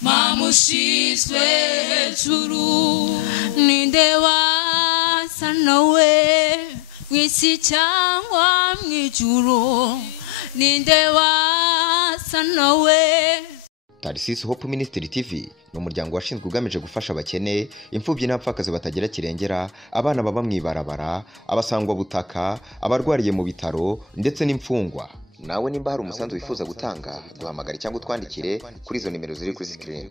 mamushizwe hejuru. Ninde wasa nawe mwisi cyangwa mwijuru, ninde wasa nawe. Tarisisi Hope Ministry TV ni umuryango washinzwe ugamije gufasha abakene, imfubyi n'abapfakazi batagira kirengera, abana baba mwibarabara, abasangwa butaka, abarwariye mu bitaro ndetse n'imfungwa. Nawe nimba hari umusanzu wifuza gutanga, duhamagare cyangwa utwandikire kuri izo nimero ziri kuri screen.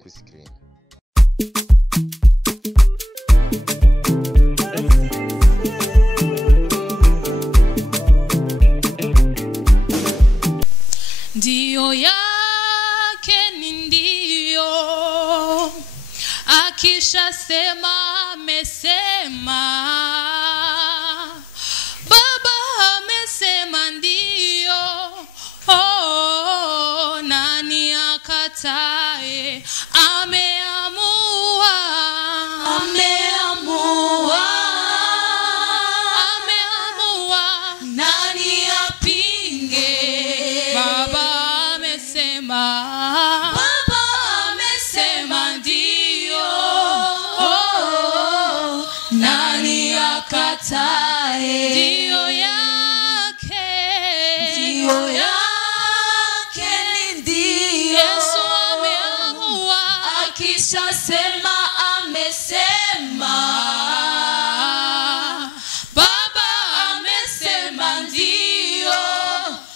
Ndio yake ni ndio, akisha sema amesema, Baba amesema ndio, oh, nani akatae? Ameamua, ameamua, ameamua, nani apinge? Baba nani akatae? Ndio yake, ndio yake ni ndio. Yesu ameamua, akisha sema amesema, Baba amesema ndio,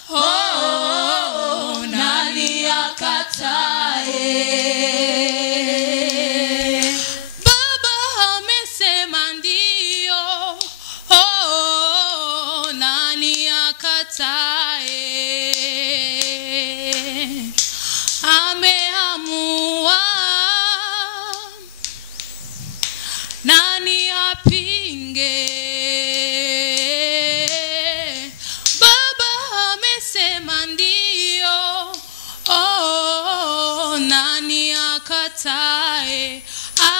oh, nani akatae? Ameamua, nani apinge? Baba amesema ndio, oh, nani akatae?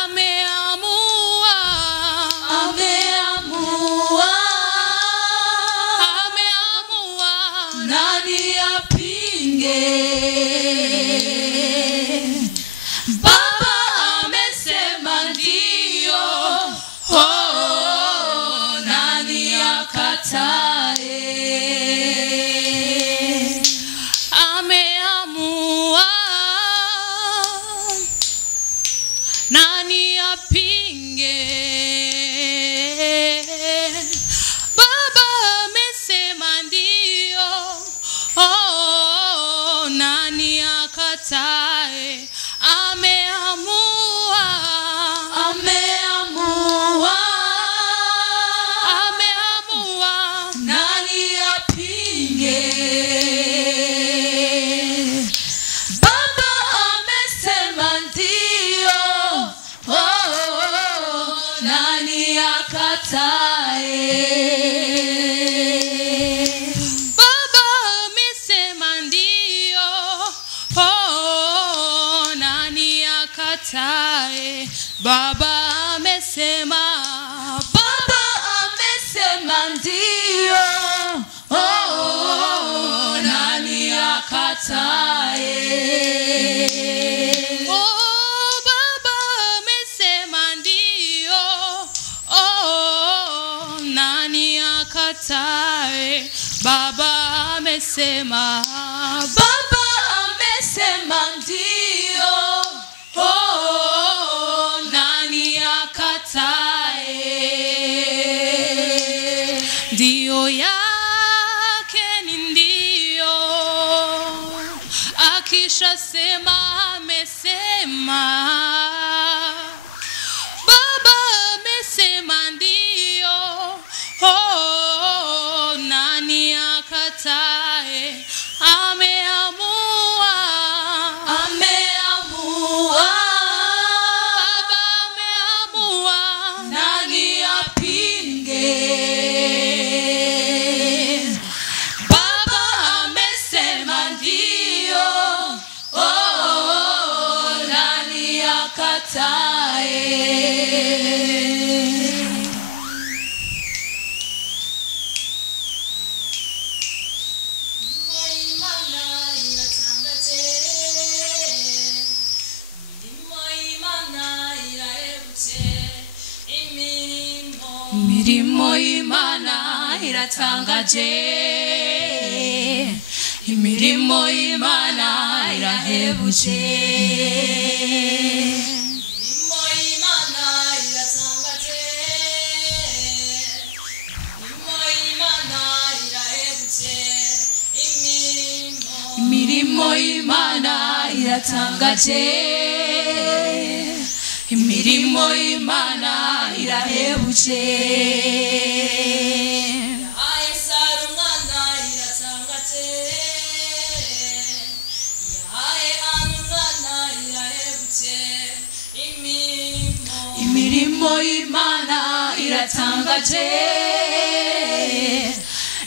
Ameamua, ameamua, ameamua, nani apinge? Ameamua, nani apinge? Baba amesema ndio, oh, nani akatae? Ameamua, ameamua, ameamua, nani apinge? Baba amesema ndio, oh, nani akatae? Baba amesema ndio, oh, nani akatae? Baba amesema, Baba amesema ndio, oh, nani akatae? Oh, Baba amesema ndio, oh, nani akatae? Baba amesema, Baba amesema ndio, oh, nani akatae? Ndio yake ni ndio, akisha sema amesema, Baba amesema ndio, oh, nani akatae? Ameamua, ameamua, Baba ameamua, nani apinge? Baba amesema ndio, oh, nani akatae? imirimo y'Imana iratangaje, imirimo y'Imana irahebuje, imirimo y'Imana iratangaje, imirimo y'Imana irahebuje, imirimo y'Imana iratangaje, imirimo y'Imana irahebuje, yahaye Sara umwana iratangaje, yahaye Ana umwana irahebuje, imirimo y'Imana iratangaje,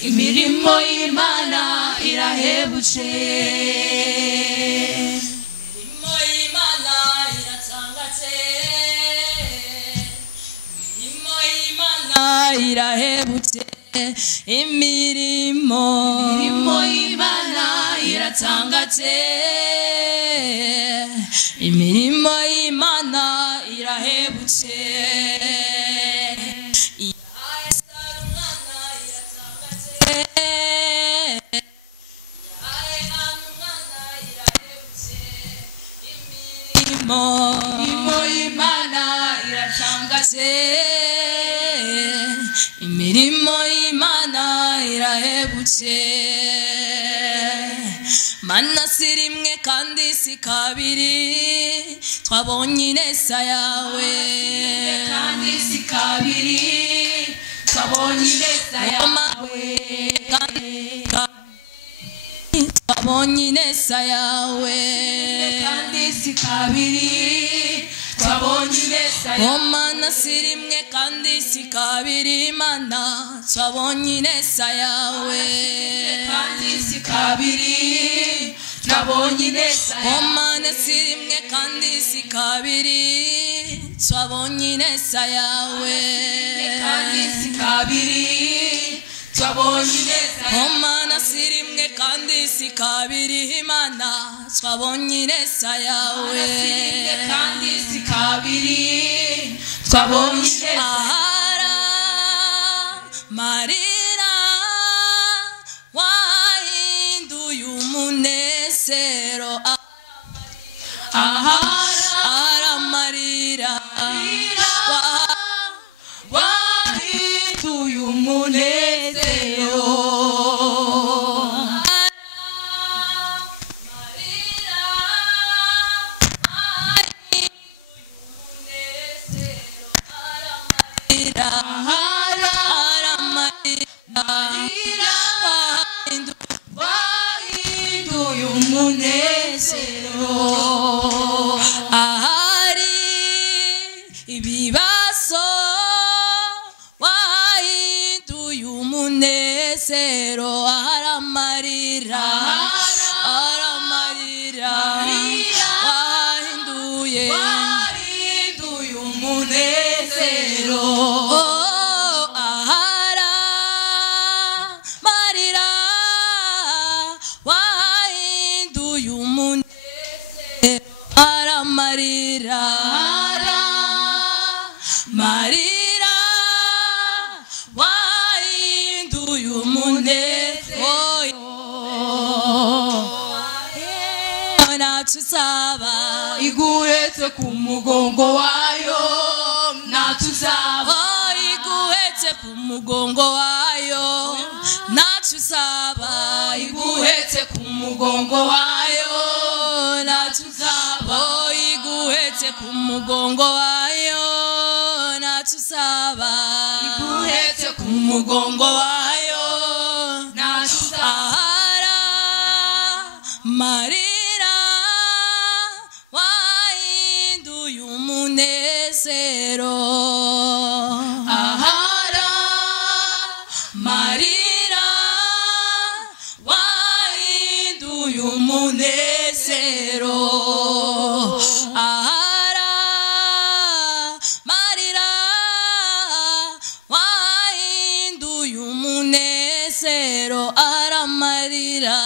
imirimo y'Imana irahebuje, imirimo y'Imana iratangaje, imirimo y'Imana irahebuje, imirimo y'Imana iratangaje, imirimo y'Imana irahebuje, yahaye Sara umwana iratangaje, yahaye Ana umwana irahebuje, imirimo y'Imana iratangaje, imirimo y'Imana irahebuje, mana si rimwe kandi si kabiri twabonye ineza yawe, kandi si kabiri twabonye ineza yawe, twabonye ineza yawe, kandi si kabiri twabonye ineza yawe, mana si rimwe kandi si kabiri mana twabonye ineza yawe, kandi si kabiri twabonye ineza yawe, mana si rimwe kandi si kabiri twabonye ineza yawe, kandi si kabiri twabonye ineza yawe, mana si rimwe kandi si kabiri mana twabonye ineza yawe, kandi si kabiri twabonye ineza ahara marira wahinduye umunezero, ahara marira wahinduye umunezero, wahinduye umunezero, ahari ibibazo wahinduye umunezero, ahari amarira, wahinduye umunezero, marira wahinduye umunezero, ntacyo uzaba iguhetse ku mugongo wayo, ntacyo uzaba iguhetse ku mugongo wayo, ntacyo uzaba iguhetse ku mugongo wayo, ntacyo uzaba iguhetse ku mugongo wayo, ntacyo uzaba iguhetse ku mugongo wayo, ntacyo uzaba ahara marira wahinduye umunezero, ahara marira wahinduye umunezero, ahara marira wahinduye umunezero, aramarira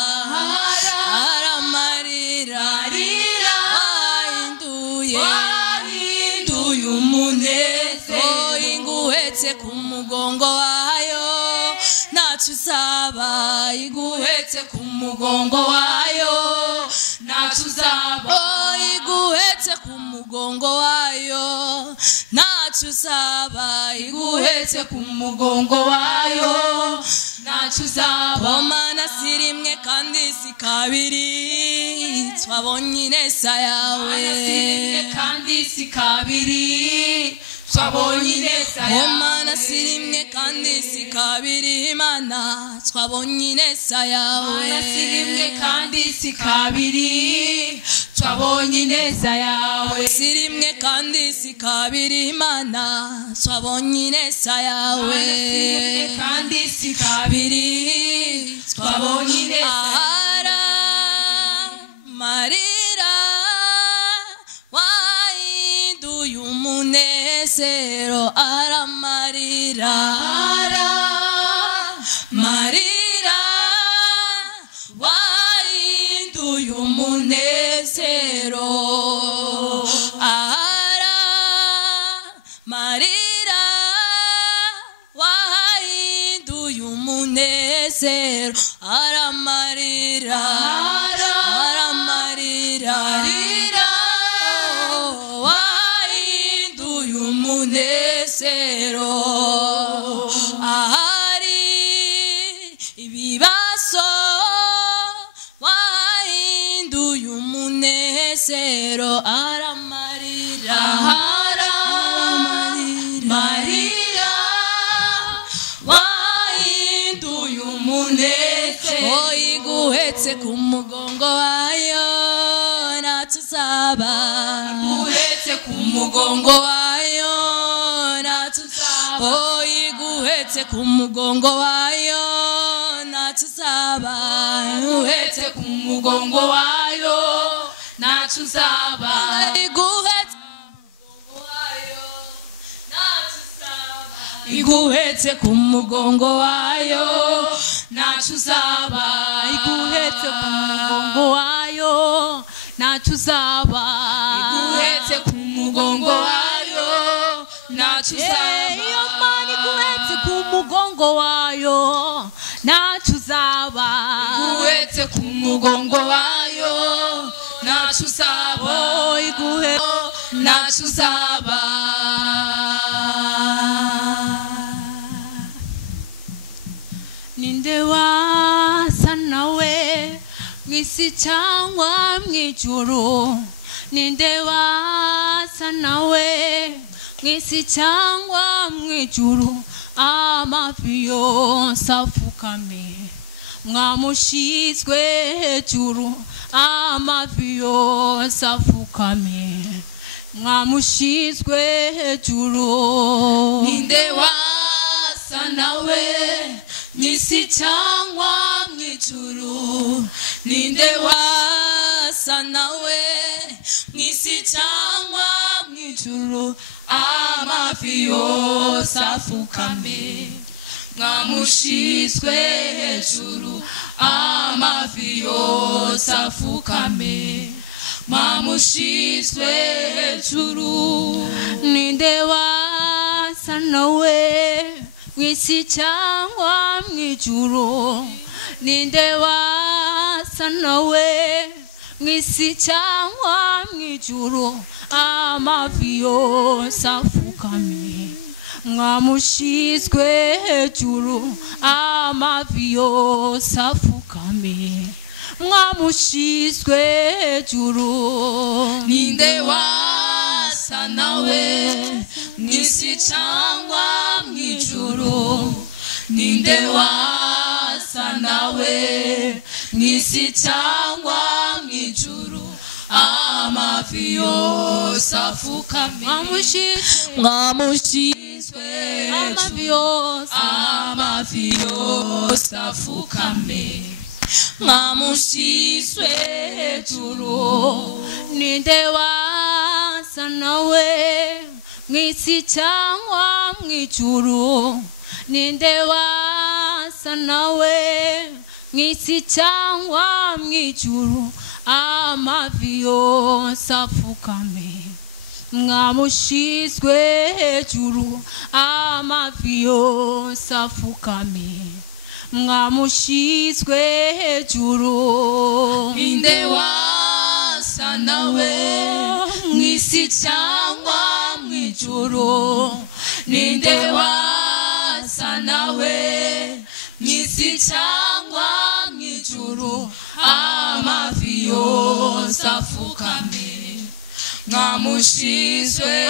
wahinduye umunezero. mugongo wayo ntacyo uzaba iguhetse ku mugongo wayo ntacyo uzaba iguhetse ku mugongo wayo ntacyo uzaba iguhetse ku mugongo wayo ntacyo uzaba mana si rimwe kandi si kabiri twabonye ineza yawe si rimwe kandi si kabiri twabonye ineza yawe mana si rimwe kandi si kabiri mana twabonye ineza yawe mana si rimwe kandi si kabiri twabonye ineza yawe si rimwe kandi si kabiri mana twabonye ineza yawe mana si rimwe kandi si kabiri twabonye ineza marira wahinduye umunezero aramarira marira wahinduye umunezero marira wahinduye umunezero aramarira wahinduye umunezero ahari ibibazo wahinduye umunezero aramarira marira wahinduye umunezero iguhetse ku mugongo wayo ntacyo uzaba iguhetse ku mugongo wayo ntacyo uzaba iguhetse ku mugongo wayo ntacyo uzaba iguhetse ku mugongo wayo ntacyo uzaba iguhetse iguhetse ku mugongo wayo ntacyo uzaba iguhetse ku mugongo wayo ntacyo uzaba iguhetse ku mugongo wayo ntacyo uzaba iyo mana iguhetse ku mugongo wayo ntacyo uzaba iguhetse ku mugongo wayo ntacyo uzaba iguhetse ntacyo uzaba ninde wasa nawe mwisi cyangwa mwijuru ninde wasa nawe mwisi cyangwa mwijuru amavi yose afukame mwamushizwe hejuru amavi yose afukame mwamushizwe hejuru ninde wasa nawe mwisi cyangwa mwijuru ninde wasa nawe mwisi cyangwa mwijuru amavi yose afukame mwamushizwe hejuru amavi yose afukame mwamushizwe hejuru ninde wasa nawe mwisi cyangwa mwijuru ninde wasa nawe mwisi cyangwa mwijuru amavi yose afukame mwamushizwe hejuru amavi yose afukame mwamushizwe hejuru ninde wasa nawe mwisi cyangwa mwijuru ninde wasa nawe mwisi cyangwa mwijuru amavi yose afukame mwamushizwe amavi yose afukame mwamushizwe hejuru ninde wasa nawe mwisi cyangwa mwijuru ninde wasa nawe mwisi cyangwa mwijuru amavi yose afukame mwamushizwe hejuru amavi yose afukame mwamushizwe hejuru ninde wasa nawe mwisi cyangwa mwijuru ninde wasa nawe mwisi cyangwa mwijuru amavi yose afukame mwamushizwe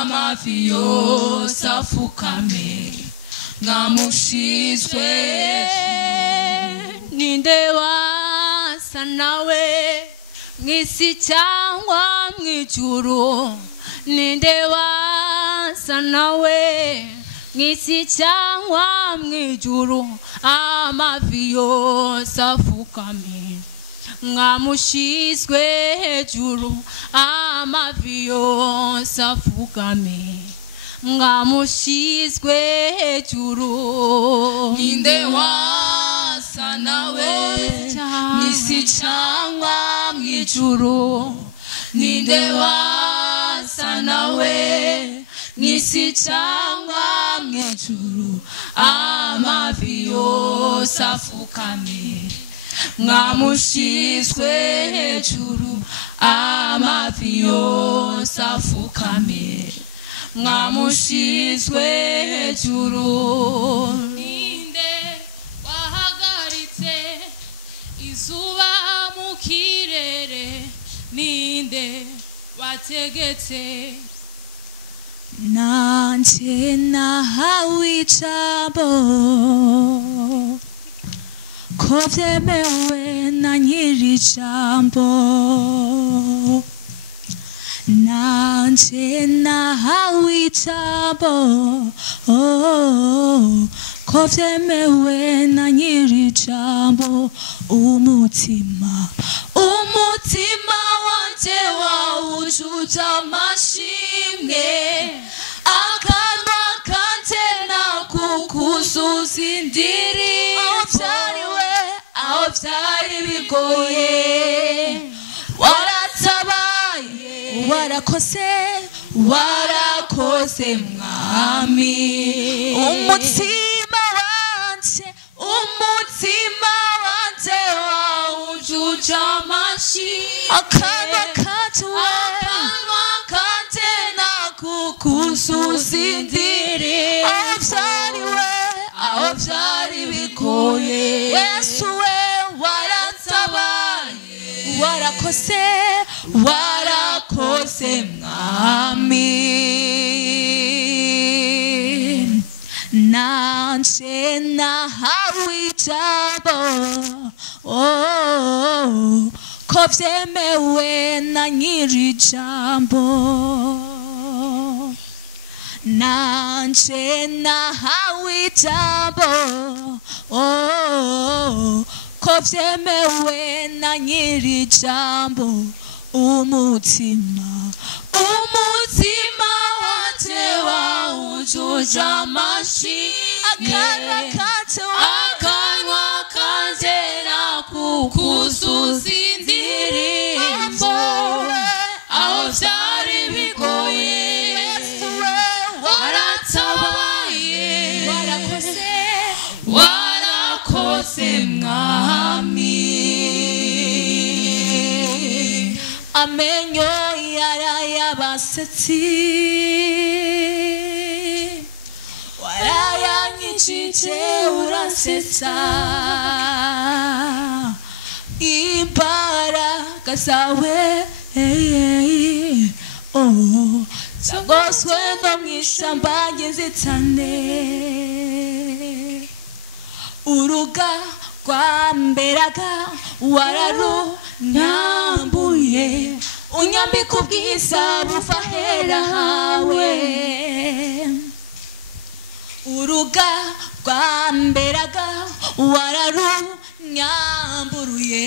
amavi yose afukame mwamushizwe ninde wasa nawe mwisi cyangwa mwijuru ninde wasa nawe mwisi cyangwa mwijuru amavi yose afukame mwamushizwe hejuru amavi yose afukame mwamushizwe hejuru ninde wasa nawe mwisi cyangwa mwijuru ninde wasa nawe mwisi cyangwa mwijuru amavi yose afukame mwamushizwe hejuru amavi yose afukame mwamushizwe hejuru ninde wahagaritse izuba mu kirere ninde wategetse nanje nahawe ijambo ko byemewe na nyiri ijambo nanje nahawe ijambo ko byemewe na nyiri ijambo umutima wanje wawujuje amashimwe akanwa kanje nakukuzuza indirimbo aho byari bigoye waratabaye warakoze mwami umutima wanje wawujuje amashimwe akanwa kanje nakukuzuza indirimbo aho byari bigoye Yesu we waratabaye warakoze mwami nanje nahawe ijambo ko byemewe na nyiri ijambo nanje nahawe ijambo ko byemewe na nyiri ijambo umutima wanje wawujuje amashimwe akanwa kanje nakukuzuza indirimbo aho byari bigoye waratabaye warakoze mwami amenyo yarayabasetsi warayanyicije urasetsa imbaraga zawe zagoswe no mw'ishyamba ry'inzitane uruga rwamberaga wararunyambuye unyambika ubwiza buva ahera hawe uruga rwamberaga wararunyamburuye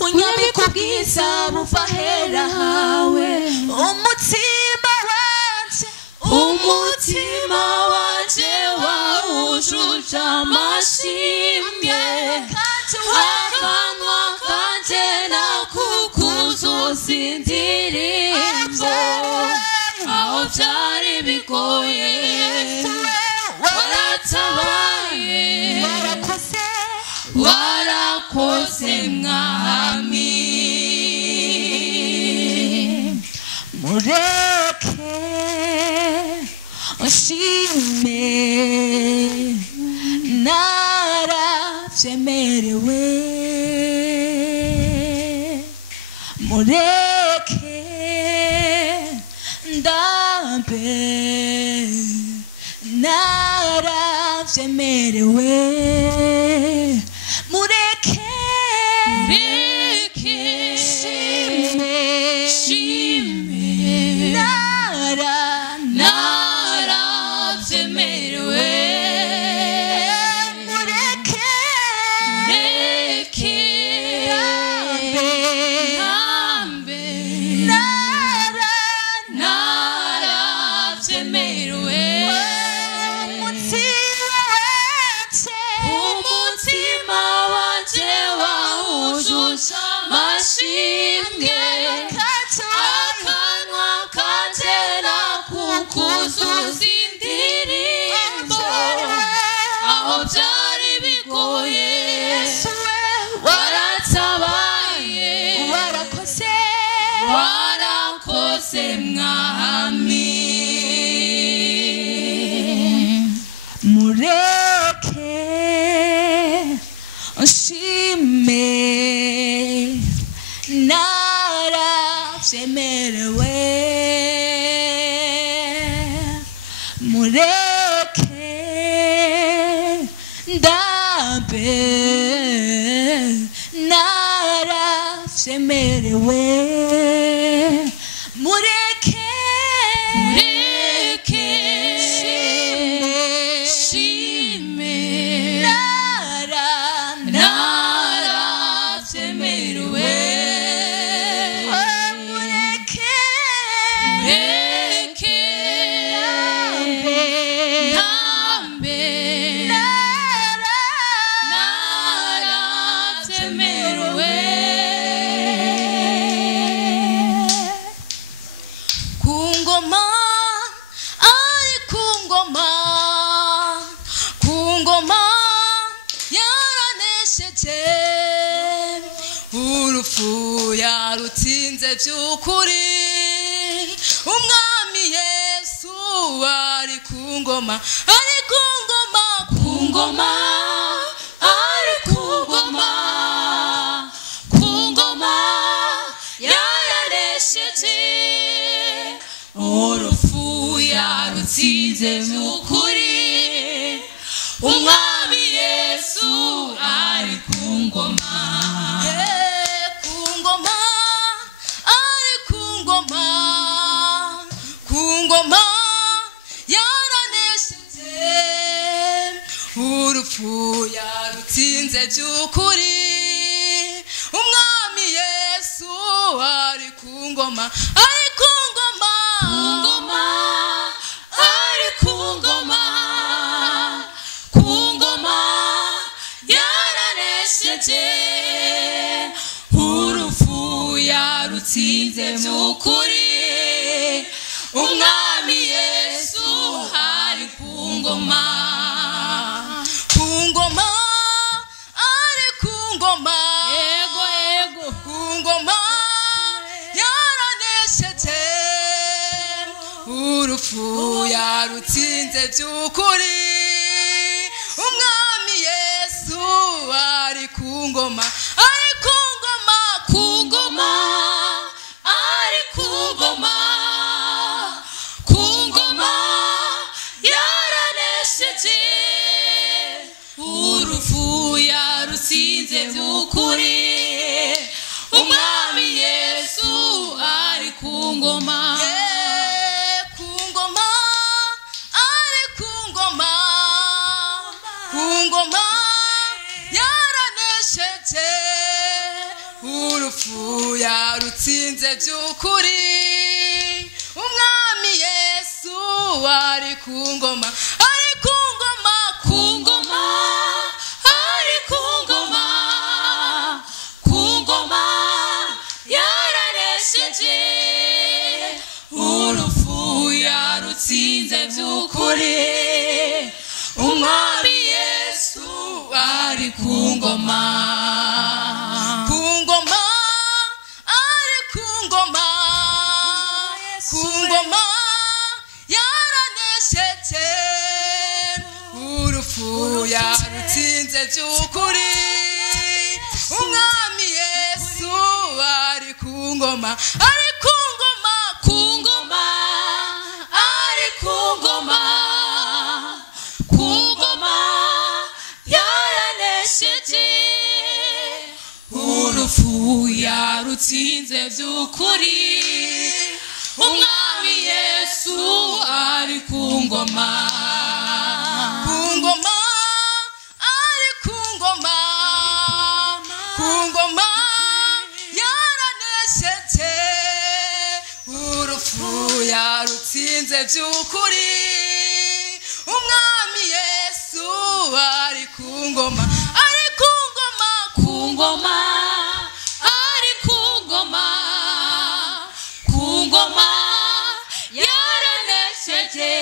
unyambika ubwiza buva ahera hawe umutima wanje wawujuje amashimwe akanwa kanje nakukuzuza indirimbo byari bigoye waratabaye warakoze mwami mureke ushime naravyemerewe mureke ndambe naravyemerewe mureke shime naravyemerewe byukuri umwami Yesu ari ku ngoma ari ku ngoma ku ngoma ari ku ngoma ku ngoma yaranesheje urupfu yarutsinze byukuri umwami Yesu ari ku ngoma yarutsinze byukuri umwami Yesu ari ku ngoma ari ku ngoma ari ku ngoma ku ngoma yaranesheje urupfu yarutsinze byukuri umwami Yesu ari ku ngoma urupfu yarutsinze byukuri umwami Yesu ari ku ngoma ari ku ngoma ku ngoma ari ku ngoma ku ngoma yaranesheje urupfu yarutsinze byukuri umwami Yesu ari ku ngoma urupfu yarutsinze byukuri umwami Yesu ari ku ngoma ari ku ngoma ku ngoma ari ku ngoma ku ngoma yaranesheje urupfu ku ngoma yaranesheje urupfu yarutsinze by'ukuri umwami Yesu ari ku ngoma ari ku ngoma ku ngoma ari ku ngoma ku ngoma yaranesheje urupfu yarutsinze by'ukuri umwami Yesu ari ku ngoma ku ngoma ari ku ngoma ku ngoma yaranesheje urupfu yarutsinze by'ukuri umwami Yesu ari ku ngoma ari ku ngoma ku ngoma ari ku ngoma ku ngoma yaranesheje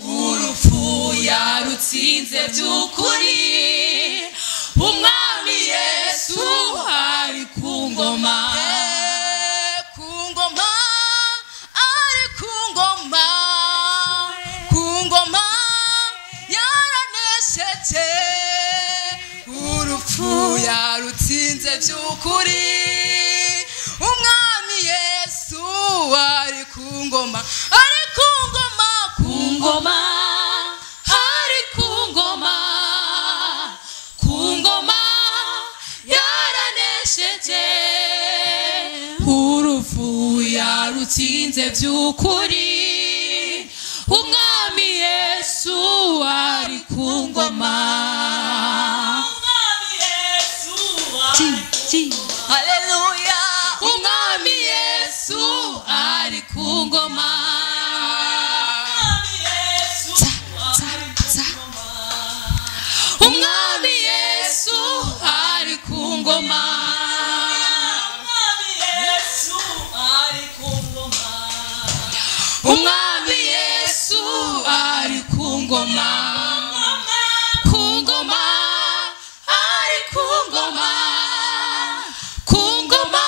urupfu yarutsinze by'ukuri umwami Yesu ari ku ngoma ku ngoma ari ku ngoma ku ngoma yaranesheje urupfu yarutsinze by'ukuri umwami Yesu ari ku ngoma ari ku ngoma ku ngoma ari ku ngoma ku ngoma yaranesheje urupfu yarutsinze by'ukuri umwami Yesu ari ku ngoma haleluya umwami Yesu ari ku ngoma umwami Yesu ari ku ngoma umwami Yesu ari ku ngoma ku ngoma ari ku ngoma ku ngoma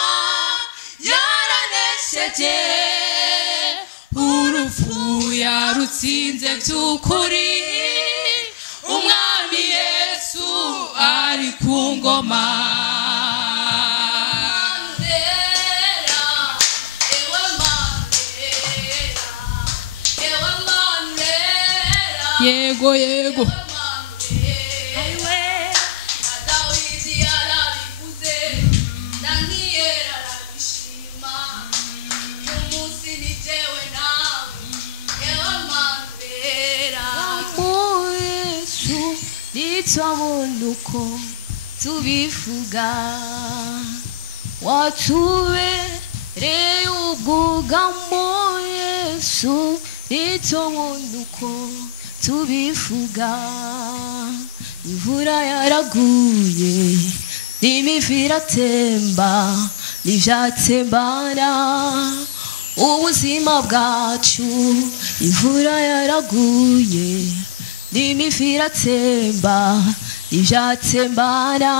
yaranesheje urupfu yarutsinze by'ukuri umwami Yesu ari ku ngoma yego yego Nitwabunuko tubivuga watubereye ubwugamo Yesu nitwabunuko tubivuga imvura yaraguye n'imivu iratemba n'ivyatembana ubuzima bwacu imvura yaraguye n'imivu iratemba n'ivyatembana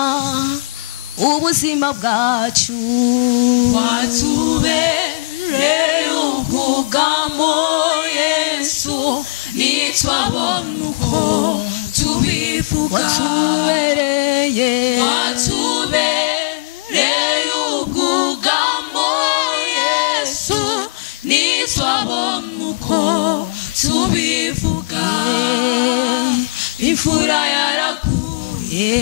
ubuzima bwacu watubereye ubwugamo Yesu nitwabona uko tubivuga watubereye ubwugamo Yesu nitwabona uko tubivuga imvura yaraguye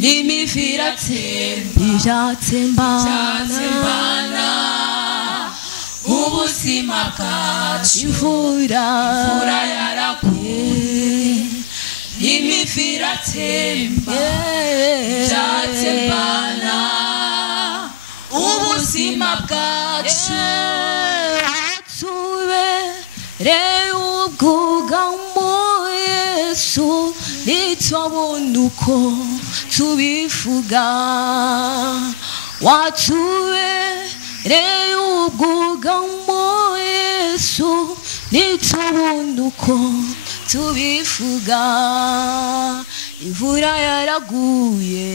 n'imivu iratemba ivyatembana ubuzima bwacu imvura yaraguye n'imivu iratemba ivyatembana ubuzima bwacu watubereye ubwugamo Yesu nitwabona uko tubivuga watubereye ubwugamo Yesu nitwabona uko tubivuga imvura yaraguye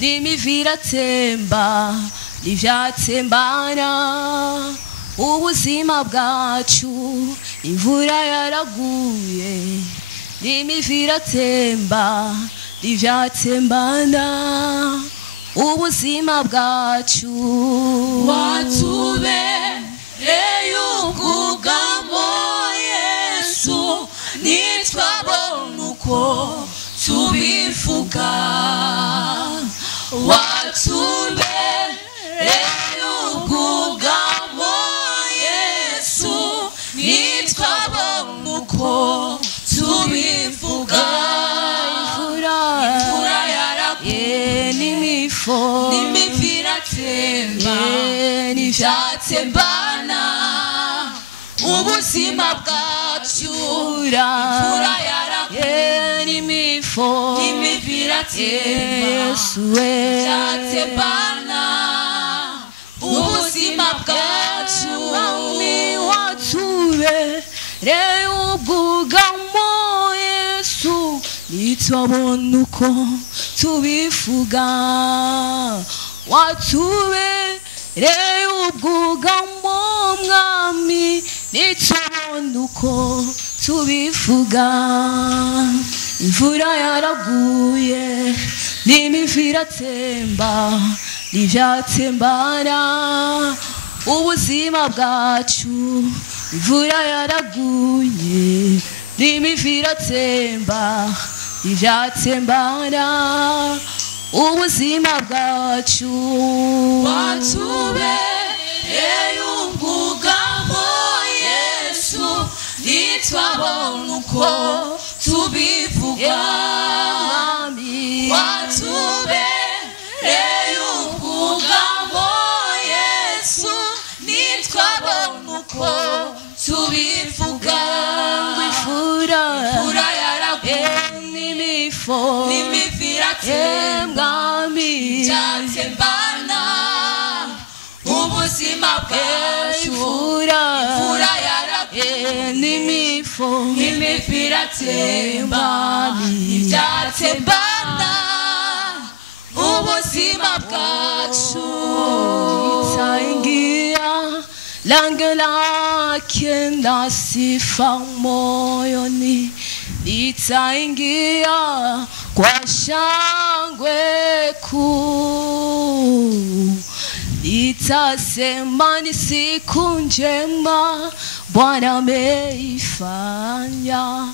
n'imivu iratemba n'ivyatembana ubuzima bwacu imvura yaraguye n'imivu iratemba ntibyatembana ubuzima bwacu watubereye ubwugamo Yesu ntitwabona uko tubivuga watubereye ubwugamo Yesu ntitwabona uko tubivuga imvura yaraguye n'imivu iratemba ntibyatembana ubuzima bwacu imvura yaraguye n'imivu iratemba ntibyatembana ubuzima bwacu watubereye ubwugamo Yesu ntitwabona uko tubivuga watubereye ubwugamo mwami ntitwabona uko tubivuga imvura yaraguye n'imivu iratemba ntibyatembana ubuzima bwacu imvura yaraguye n'imivu iratemba ntibyatembana ubuzima bwacu watubereye ubwugamo Yesu ntitwabona uko tubivuga watubereye ubwugamo Yesu ntitwabona uko tubivuga imvura yaraguye n'imivu iratemba ntibyatembana ubuzima bwacu imvura yaraguye n'imivu iratemba ntibyatembana ubuzima bwacu nitaingia lango lake na sifa moyoni nitaingia kwa shangwe kuu nitasema ni siku njema Bwana ameifanya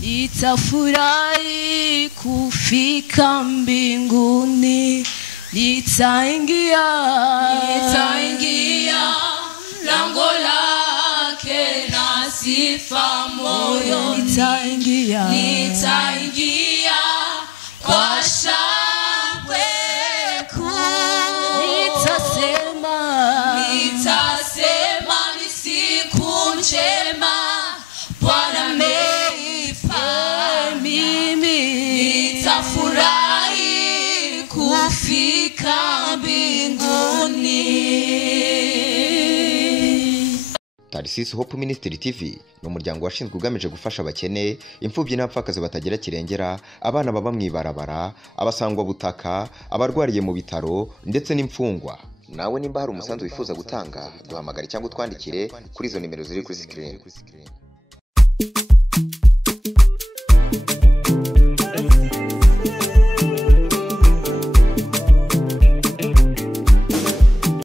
nitafurahi kufika mbinguni nitaingia lango lake na sifa moyoni nitaingia kwa shangwe kuu nitasema ni siku njema Bwana ameifanya nitafurahi kufika mbinguni. Tarisisi Hope Ministry TV ni umuryango washinzwe ugamije gufasha abakene, imfubyi n'abapfakazi batagira kirengera, abana baba mwibarabara, abasangwa butaka, abarwariye mu bitaro ndetse n'imfungwa. Nawe nimba hari umusanzu wifuza gutanga, duhamagare cyangwa utwandikire kuri izo nimero ziri kuri screen.